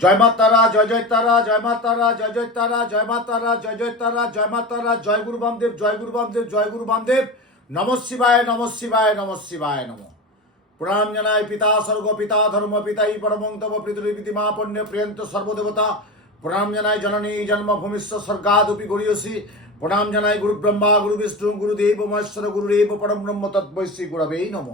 জয় মা তারা, জয় জয় তারা, জয় মা তারা, জয় জয় তারা, জয় মা তারা, জয় জয় তারা, জয় মা তারা, জয় গুরু বামদেব, জয় গুরু বামদেব, জয় গুরু বামদেব। নম শিবায় নম শিবায় নম শিবায় নম। প্রণাম জানায় পিতা, স্বর্গ পিতা, ধর্ম পিতাই পরমং পৃথিবী মা পণ্য প্রিয়ন্ত সর্বদেবতা। প্রণাম জানায় জননী জন্মভূমিষ্য স্বর্গাদপি গড়িয়সী। প্রণাম জানায় গুরু ব্রহ্মা, গুরু বিষ্ণু গুরুদেব মহেশ্বর গুরুদেব পরম ব্রহ্ম তৎবৈশ্রী গুরবেই নম।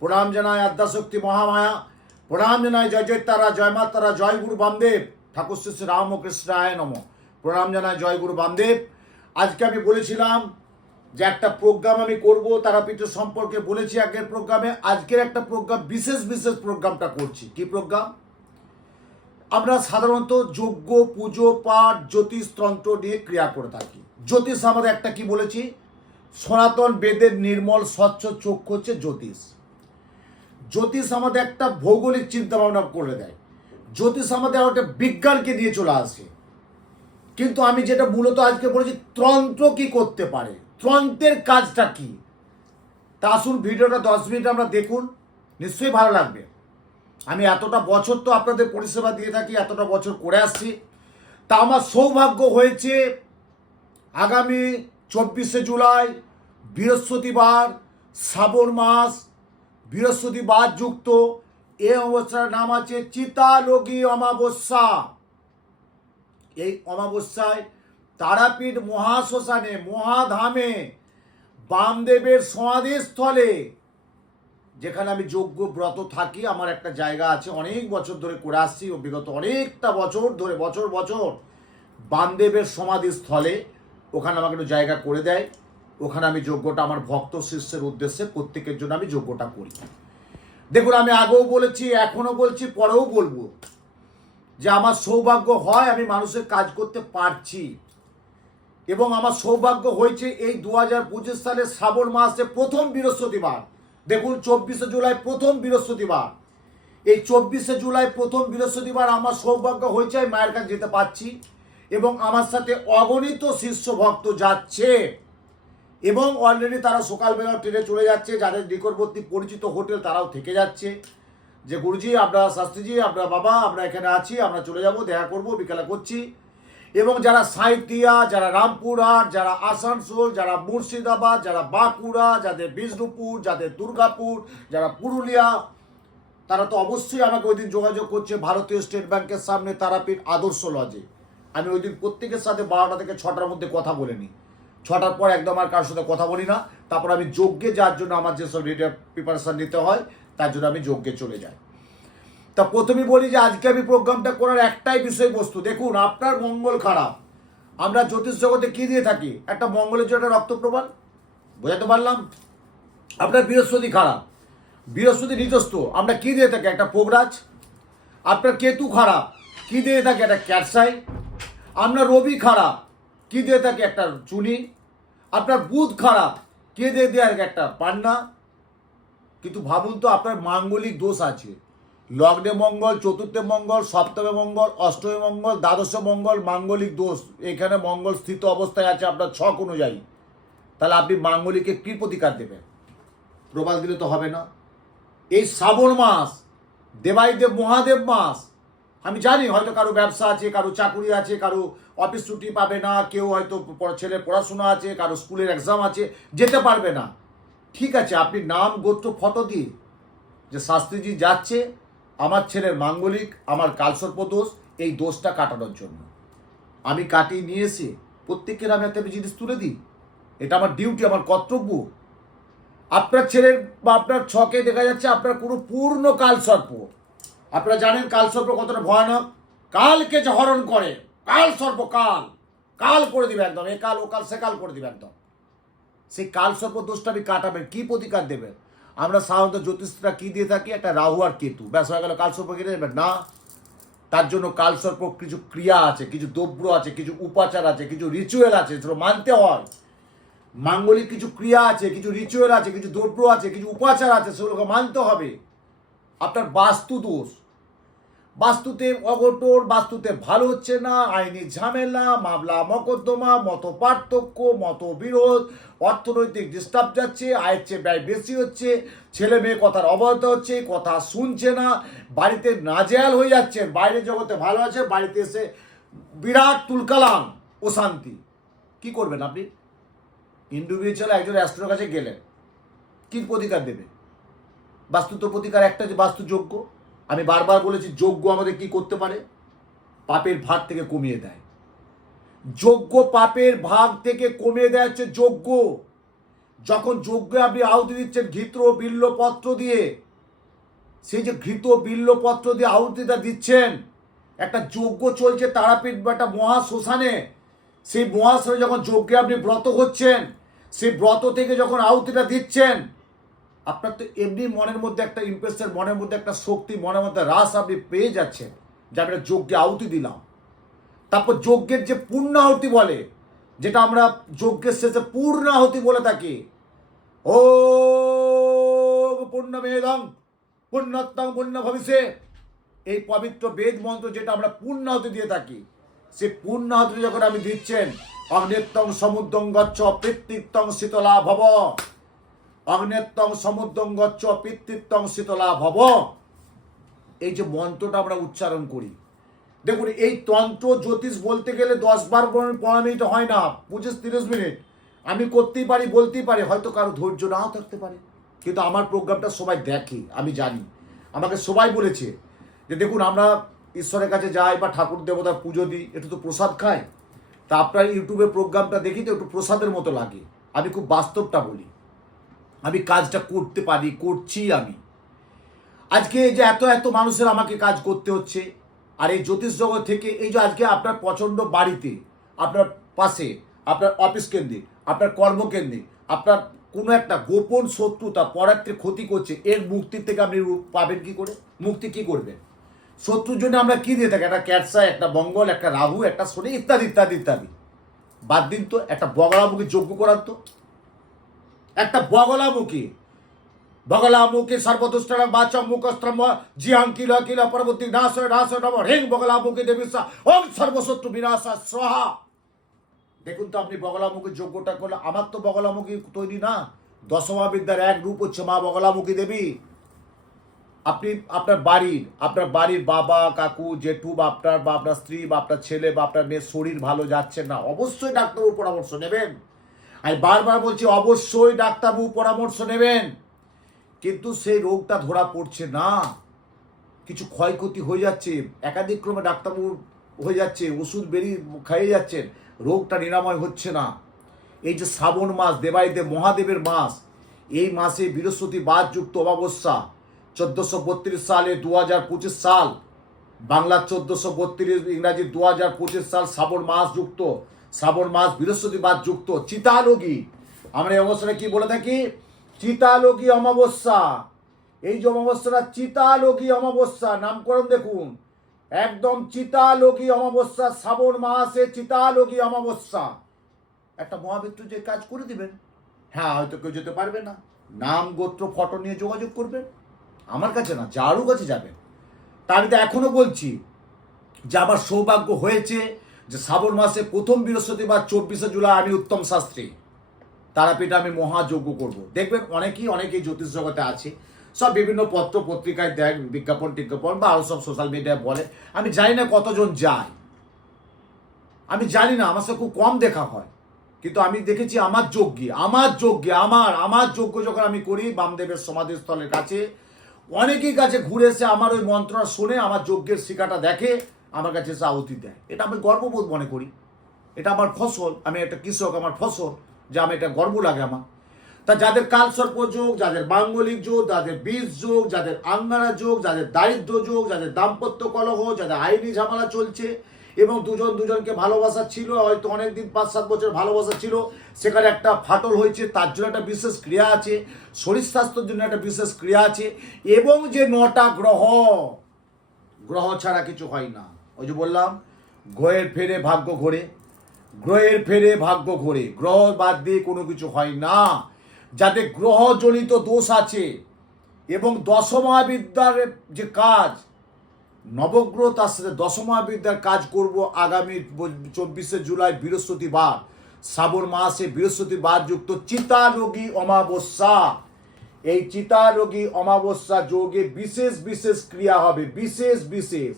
প্রণাম জানায় আদ্যাশক্তি মহামায়া। প্রণাম জানায় জয় জয় তারা, জয় মা তারা, জয় গুরু বামদেব। ঠাকুর শ্রী শ্রী রামকৃষ্ণায় নম। প্রণাম জানায় জয় গুরু বামদেব। আজকে আমি বলেছিলাম যে একটা প্রোগ্রাম আমি করব তারাপীঠ সম্পর্কে বলেছি আগের প্রোগ্রামে। আজকের একটা প্রোগ্রাম, বিশেষ বিশেষ প্রোগ্রামটা করছি। কি প্রোগ্রাম? আমরা সাধারণত যজ্ঞ, পুজো, পাঠ, জ্যোতিষ, তন্ত্র নিয়ে ক্রিয়া করে থাকি। জ্যোতিষ আমাদের একটা কি বলেছি? সনাতন বেদের নির্মল, স্বচ্ছ চক্ষু হচ্ছে জ্যোতিষ। জ্যোতিষ আমাদের একটা ভৌগোলিক চিন্তা ভাবনা করে দেয়। জ্যোতিষ আমাদের একটা বিজ্ঞানকে নিয়ে চলে আসে। কিন্তু আমি যেটা মূলত আজকে বলেছি, তন্ত্র কি করতে পারে? তন্ত্রের কাজটা কি? তা আসুন ভিডিওটা দশ মিনিট আমরা দেখুন। নিশ্চয়ই ভালো লাগবে। আমি এতটা বছর তো আপনাদের পরিষেবা দিয়ে থাকি, এতটা বছর করে আসছি। তা আমার সৌভাগ্য হয়েছে, আগামী চব্বিশে জুলাই, বৃহস্পতিবার, শ্রাবণ মাস বৃহস্পতিবার যুক্ত এ অমাবস্যার নাম আছে চিতালোগী অমাবস্যা। এই অমাবস্যায় তারাপীঠ মহাশ্মশানে, মহাধামে, বামদেবের সমাধিস্থলে, যেখানে আমি যোগ্য ব্রত থাকি, আমার একটা জায়গা আছে, অনেক বছর ধরে করে আসছি বিগত অনেকটা বছর ধরে, বছর বছর বামদেবের সমাধিস্থলে, ওখানে আমাকে একটু জায়গা করে দেয়। ওখানে আমি যজ্ঞটা আমার ভক্ত শিষ্যের উদ্দেশ্যে প্রত্যেকের জন্য আমি যজ্ঞটা করি। দেখুন, আমি আগেও বলেছি, এখনও বলছি, পরেও বলব যে আমার সৌভাগ্য হয় আমি মানুষের কাজ করতে পারছি। এবং আমার সৌভাগ্য হয়েছে এই দু হাজার পঁচিশ সালের শ্রাবণ মাসে প্রথম বৃহস্পতিবার। দেখুন, চব্বিশে জুলাই প্রথম বৃহস্পতিবার। এই চব্বিশে জুলাই প্রথম বৃহস্পতিবার আমার সৌভাগ্য হয়েছে, আমি মায়ের কাছে যেতে পারছি এবং আমার সাথে অগণিত শিষ্য ভক্ত যাচ্ছে। এবং অলরেডি তারা সকালবেলা ট্রেনে চলে যাচ্ছে, যাদের নিকটবর্তী পরিচিত হোটেল তারাও থেকে যাচ্ছে। যে গুরুজি আপনারা শাস্ত্রীজি আপনার বাবা, আমরা এখানে আছি, আমরা চলে যাব, দেখা করব, বিকালে করছি। এবং যারা সাঁইতিয়া যারা রামপুরহাট, যারা আসানসোল, যারা মুর্শিদাবাদ, যারা বাঁকুড়া, যাদের বিষ্ণুপুর, যাদের দুর্গাপুর, যারা পুরুলিয়া, তারা তো অবশ্যই আমাকে ওই দিন যোগাযোগ করছে ভারতীয় স্টেট ব্যাংকের সামনে তারাপীঠ আদর্শ লজে আমি ওই দিন প্রত্যেকের সাথে বারোটা থেকে ছটার মধ্যে কথা বলে নিই। ছটার পর একদম আর কারোর সাথে কথা বলি না। তারপর আমি যজ্ঞে যার জন্য আমার যেসব রেডিও প্রিপারেশান নিতে হয়, তার জন্য আমি যজ্ঞে চলে যাই। তা প্রথমে বলি যে আজকে আমি প্রোগ্রামটা করার একটাই বিষয়বস্তু। দেখুন, আপনার মঙ্গল খারাপ। আমরা জ্যোতিষ জগতে কী দিয়ে থাকি? একটা মঙ্গলের জন্য রক্ত প্রবাল। বোঝাতে পারলাম? আপনার বৃহস্পতি খারাপ। বৃহস্পতি নিজস্ব আমরা কী দিয়ে থাকি? একটা পোগরাজ। আপনার কেতু খারাপ। কী দিয়ে থাকে? একটা ক্যাটসাই। আপনার রবি খারাপ। কী দিয়ে থাকে? একটা চুনি। আপনার বুধ খারাপ। কে দিয়ে দেয় একটা? পান্না কিন্তু ভাবুন তো, আপনার মাঙ্গলিক দোষ আছে। লগ্নে মঙ্গল, চতুর্থে মঙ্গল, সপ্তমে মঙ্গল, অষ্টমে মঙ্গল, দ্বাদশে মঙ্গল, মাঙ্গলিক দোষ। এখানে মঙ্গল স্থিত অবস্থায় আছে আপনার ছক অনুযায়ী। তাহলে আপনি মাঙ্গলিকে কী প্রতিকার দেবেন? প্রবাল দিলে তো হবে না। এই শ্রাবণ মাস, দেবাইদেব, মহাদেব মাস, আমি জানি হয়তো কারও ব্যবসা আছে, কারও চাকুরি আছে, কারও অফিস ছুটি পাবে না, কেউ হয়তো ছেলের পড়াশোনা আছে, কারও স্কুলের এক্সাম আছে, যেতে পারবে না। ঠিক আছে, আপনি নাম, গোত্র, ফটো দিয়ে যে শাস্ত্রীজি যাচ্ছে, আমার ছেলের মাঙ্গলিক, আমার কালসর্প দোষ, এই দোষটা কাটানোর জন্য। আমি কাটিয়ে নিয়ে এসে প্রত্যেকের আমি একটা জিনিস তুলে দিই। এটা আমার ডিউটি আমার কর্তব্য। আপনার ছেলের বা আপনার ছকে দেখা যাচ্ছে আপনার কোনো পূর্ণ কালসর্প। আপনারা জানেন কালসর্প কতটা ভয়ানক? কালকে যে হরণ করে। কাল সর্প কাল করে দিবে একদম, এ কাল, ও কাল, সে কাল করে দিবে একদম। সেই কাল সর্প দোষটা আপনি কাটাবেন কি প্রতিকার দেবেন আমরা সাধারণত জ্যোতিষরা কি দিয়ে থাকি? একটা রাহু আর কেতু। ব্যাস, হয়ে গেল কাল সর্প কেটে দেবেন না। তার জন্য কাল সর্প কিছু ক্রিয়া আছে, কিছু দ্রব্য আছে, কিছু উপাচার আছে, কিছু রিচুয়াল আছে, সেগুলো মানতে হয়। মাঙ্গলিক কিছু ক্রিয়া আছে, কিছু রিচুয়াল আছে, কিছু দ্রব্য আছে, কিছু উপাচার আছে, সেগুলোকে মানতে হবে। আপনার বাস্তু দোষ। বাস্তুতে অঘটন বাস্তুতে ভালো হচ্ছে না, আইনি ঝামেলা, মামলা, মকদ্দমা, মত পার্থক্য, মত বিরোধ, অর্থনৈতিক ডিস্টার্ব যাচ্ছে, আয়ের চেয়ে ব্যয় বেশি হচ্ছে, ছেলে মেয়ে কথার অবহেতা হচ্ছে, কথা শুনছে না, বাড়িতে নাজেয়াল হয়ে যাচ্ছে বাইরে জগতে ভালো আছে, বাড়িতে এসে বিরাট তুলকালাম, অশান্তি। কি করবেন আপনি? ইন্ডিভিজুয়াল একজন অ্যাস্ট্রোর কাছে গেলেন, কি প্রতিকার দেবে? বাস্তু তো প্রতিকার একটা যে বাস্তুযোগ্য? আমি বারবার বলেছি, যোগ্য আমাদের কি করতে পারে? পাপের ভাগ থেকে কমিয়ে দেয়। যোগ্য পাপের ভাগ থেকে কমিয়ে দেয় হচ্ছে যোগ্য। যখন যজ্ঞে আপনি আহুতি দিচ্ছেন ঘিত্র বিল্লপত্র দিয়ে, সেই যে ঘৃত বিল্লপত্র দিয়ে আহুতিটা দিচ্ছেন, একটা যজ্ঞ চলছে তারাপীঠ বা একটা মহা শ্মশানে সেই মহাশ্রমে যখন যজ্ঞে আপনি ব্রত হচ্ছেন, সেই ব্রত থেকে যখন আহুতিটা দিচ্ছেন আপনার তো এমনি মনের মধ্যে একটা ইমপ্রেশন মনের মধ্যে একটা শক্তি, মনের মধ্যে রাস আপনি পেয়ে যাচ্ছেন, যে আমি একটা যজ্ঞে আহুতি দিলাম। তারপর যজ্ঞের যে পূর্ণাহুতি বলে, যেটা আমরা যজ্ঞের শেষে পূর্ণাহুতি বলে থাকি ও পূর্ণ বেদং পুণ্যত্তং পূর্ণ ভবিষ্যে এই পবিত্র বেদ মন্ত্র যেটা আমরা পূর্ণাহুতি দিয়ে থাকি সে পূর্ণাহুতি যখন আমি দিচ্ছেন অগ্নেত্তং সমুদ্রং গচ্ছ পৃত্তিত্তং শীতলা ভব অগ্নেত্তং সমুদ্রং গচ্ছ, পিতৃত্বং শীতলা ভব। এই যে মন্ত্রটা আমরা উচ্চারণ করি। দেখুন, এই তন্ত্র জ্যোতিষ বলতে গেলে দশ বার পনেরো মিনিট হয় না। পঁচিশ তিরিশ মিনিট। আমি করতেই পারি, বলতেই পারি, হয়তো কারও ধৈর্য নাও থাকতে পারে। কিন্তু আমার প্রোগ্রামটা সবাই দেখে, আমি জানি। আমাকে সবাই বলেছে যে, দেখুন, আমরা ঈশ্বরের কাছে যাই বা ঠাকুর দেবতার পুজো দিই, একটু তো প্রসাদ খাই। তা আপনার ইউটিউবে প্রোগ্রামটা দেখি তো একটু প্রসাদের মতো লাগে। আমি খুব বাস্তবটা বলি। আমি কাজটা করতে পারি, করছি আমি। আজকে যে এত এত মানুষের আমাকে কাজ করতে হচ্ছে, আর এই জ্যোতিষ জগৎ থেকে এই যে আজকে আপনার প্রচণ্ড বাড়িতে, আপনার পাশে, আপনার অফিস কেন্দ্রে, আপনার কর্মকেন্দ্রে, আপনার কোনো একটা গোপন শত্রুতা পরাত্রে ক্ষতি করছে, এর মুক্তির থেকে আপনি পাবেন কি করে? মুক্তি কি করবেন? শত্রুর জন্য আমরা কি দিয়ে থাকি? একটা ক্যাটসা একটা মঙ্গল, একটা রাহু, একটা শনি, ইত্যাদি ইত্যাদি ইত্যাদি। বাদ দিন তো, একটা বগলামুখী যজ্ঞ করার তো। একটা বগলামুখী বগলামুখী সর্বদুষ্টম বাচম মুখস্ত্রম জিহাং কিল কিল, পরবর্তী নাশ নাশ, নম হেং বগলামুখী দেবী ওম সর্বশত্রু বিনাশা, স্বাহা। দেখুন তো আপনি বগলামুখী যোগ্যটা করলে, আমার তো বগলামুখী তৈরি না। দশমা বিদ্যার এক রূপ হচ্ছে মা বগলামুখী দেবী। আপনি, আপনার বাড়ির আপনার বাড়ির বাবা, কাকু, জেঠু বা আপনার বা আপনার স্ত্রী বা আপনার ছেলে, বা আপনার মেয়ের শরীর ভালো যাচ্ছে না, অবশ্যই ডাক্তারবাবু পরামর্শ নেবেন। আমি বারবার বলছি, অবশ্যই ডাক্তারবাবু পরামর্শ নেবেন। কিন্তু সেই রোগটা ধরা পড়ছে না। কিছু ক্ষয়ক্ষতি হয়ে যাচ্ছে একাধিক ক্রমে ডাক্তারবাবু হয়ে যাচ্ছে, ওষুধ বেরিয়ে খাইয়ে যাচ্ছেন, রোগটা নিরাময় হচ্ছে না। এই যে শ্রাবণ মাস দেবাইদেব মহাদেবের মাস, এই মাসে বৃহস্পতিবার যুক্ত অমাবস্যা, চোদ্দোশো বত্রিশ সালে দু হাজার পঁচিশ সাল, বাংলা চোদ্দোশো বত্রিশ ইংরাজি দু হাজার পঁচিশ সাল শ্রাবণ মাস যুক্ত শ্রাবণ মাস বৃহস্পতিবার যুক্ত চিতালোগী আমরা এই অবস্থাটা কি বলে থাকি? চিতালোগী অমাবস্যা। এই যে অমাবস্যাটা চিতালোগী অমাবস্যা, নামকরণ দেখুন। একদম চিতালোগী অমাবস্যা, শ্রাবণ মাসে চিতালোগী অমাবস্যা। একটা মহামৃত্যুঞ্জয় কাজ করে দিবেন। হ্যাঁ হয়তো কেউ যেতে পারবে না। নাম, গোত্র, ফটো নিয়ে যোগাযোগ করবেন। আমার কাছে না যারও কাছে যাবেন। তা আমি তো এখনও বলছি, যে আমার সৌভাগ্য হয়েছে যে শ্রাবণ মাসে প্রথম বৃহস্পতিবার চব্বিশে জুলাই আমি উত্তম শাস্ত্রী। তারাপীঠে আমি মহাযজ্ঞ করব। দেখবেন অনেকেই অনেকেই জ্যোতিষ জগতে আছে। সব বিভিন্ন পত্র পত্রিকায় দেয়, বিজ্ঞাপন, টিজ্ঞাপন বা আরও সব সোশ্যাল মিডিয়ায় বলে। আমি জানি না কতজন যায়। আমি জানি না, আমার সাথে খুব কম দেখা হয়। কিন্তু আমি দেখেছি আমার যজ্ঞে আমার যজ্ঞে, আমার আমার যজ্ঞ যখন আমি করি বামদেবের সমাধিস্থলের কাছে, অনেকেই কাছে ঘুরে এসে আমার ওই মন্ত্রণা শোনে আমার যজ্ঞের শিকাটা দেখে আমার কাছে এসে আহুতি দেয়। এটা আমি গর্ববোধ মনে করি। এটা আমার ফসল, আমি একটা কৃষক, আমার ফসল, যে আমি এটা গর্ব লাগে আমার। তা যাদের কালসর্প যোগ, যাদের মাঙ্গলিক যোগ, যাদের বীজ যোগ, যাদের আঙ্গারা যোগ, যাদের দারিদ্র যোগ, যাদের দাম্পত্য কলহ, যাদের আইনি ঝামেলা চলছে, এবং দুজন দুজনকে ভালোবাসা ছিল, হয়তো অনেকদিন পাঁচ সাত বছর ভালোবাসা ছিল, সেখানে একটা ফাটল হয়েছে, তার জন্য একটা বিশেষ ক্রিয়া আছে, শরীর স্বাস্থ্যের জন্য একটা বিশেষ ক্রিয়া আছে, এবং যে নটা গ্রহ গ্রহ ছাড়া কিছু হয় না। ওই যে বললাম, গ্রহের ফেরে ভাগ্য ঘোরে। গ্রহের ফেরে ভাগ্য ঘোরে। গ্রহ বাদ দিয়ে কোনো কিছু হয় না। যাদের গ্রহজনিত দোষ আছে এবং দশমহাবিদ্যার যে কাজ, নবগ্রহ তার সাথে দশমাবিদ্যার কাজ করব আগামী চব্বিশে জুলাই বৃহস্পতিবার। শ্রাবণ মাসে বৃহস্পতিবার যুক্ত চিতারোগী অমাবস্যা। এই চিতারোগী অমাবস্যা যোগে বিশেষ বিশেষ ক্রিয়া হবে। বিশেষ বিশেষ।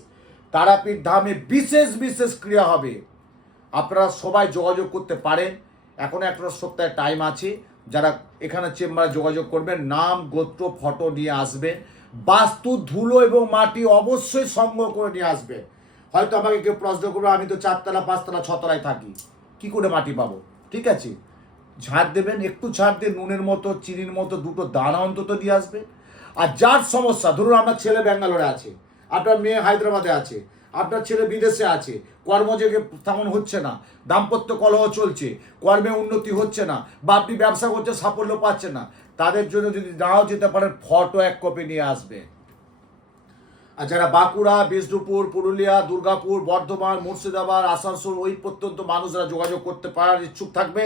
তারাপীঠ ধামে বিশেষ বিশেষ ক্রিয়া হবে। আপনারা সবাই যোগাযোগ করতে পারেন। এখন একটা সপ্তাহে টাইম আছে। যারা এখানে চেম্বারে যোগাযোগ করবেন, নাম, গোত্র, ফটো নিয়ে আসবেন বাস্তু, ধুলো এবং মাটি অবশ্যই সংগ্রহ করে নিয়ে আসবেন হয়তো আমাকে কেউ প্রশ্ন করবে, আমি তো চারতলা, পাঁচতলা, ছতলায় থাকি। কি করে মাটি পাবো? ঠিক আছে? ঝাড় দেবেন, একটু ছাড় দিয়ে নুনের মতো, চিনির মতো দুটো দানা অন্তত দিয়ে আসবে। আর যার সমস্যা, ধরুন আমার ছেলে ব্যাঙ্গালোরে আছে। আপনার মেয়ে হায়দ্রাবাদে আছে, আপনার ছেলে বিদেশে আছে কর্মযোগে তেমন হচ্ছে না, দাম্পত্য কলহ চলছে, কর্মে উন্নতি হচ্ছে না, বা আপনি ব্যবসা করছে সাফল্য পাচ্ছে না, তাদের জন্য যদি নাও যেতে পারেন, ফটো এক কপি নিয়ে আসবে। আর যারা বাঁকুড়া, বিষ্ণুপুর, পুরুলিয়া, দুর্গাপুর, বর্ধমান, মুর্শিদাবাদ, আসানসোল, ওই প্রত্যন্ত মানুষরা যোগাযোগ করতে পারার ইচ্ছুক থাকবে,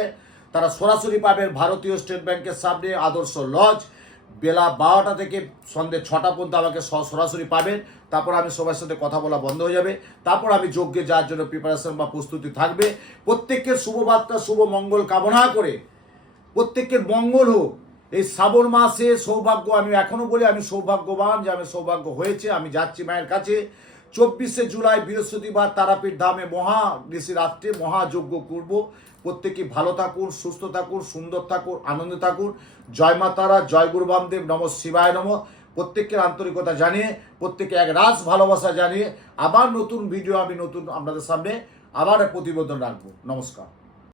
তারা সরাসরি পাবেন ভারতীয় স্টেট ব্যাংকের সামনে আদর্শ লজ বেলা বারোটা থেকে সন্ধে ছটা পর্যন্ত আমাকে সরাসরি পাবেন। তারপর আমি সবার সাথে কথা বলা বন্ধ হয়ে যাবে। তারপর আমি যজ্ঞে যাওয়ার জন্য প্রিপারেশন বা প্রস্তুতি থাকবে। প্রত্যেকের শুভবার্তা শুভ মঙ্গল কামনা করে প্রত্যেকের মঙ্গল হোক। এই শ্রাবণ মাসে সৌভাগ্য আমি এখনও বলি, আমি সৌভাগ্যবান যে আমি সৌভাগ্য হয়েছে, আমি যাচ্ছি মায়ের কাছে। চব্বিশে জুলাই বৃহস্পতিবার তারাপীঠ ধামে মহা রাত্রে মহাযজ্ঞ করব। প্রত্যেকে ভালো থাকুন, সুস্থ থাকুন, সুন্দর থাকুন, আনন্দে থাকুন। জয় মাতারা জয় গুরু বামদেব, নম শিবায় নম। প্রত্যেকের আন্তরিকতা জানিয়ে প্রত্যেকে এক রাস ভালোবাসা জানিয়ে আবার নতুন ভিডিও আমি নতুন আপনাদের সামনে আবার প্রতিবেদন রাখব। নমস্কার।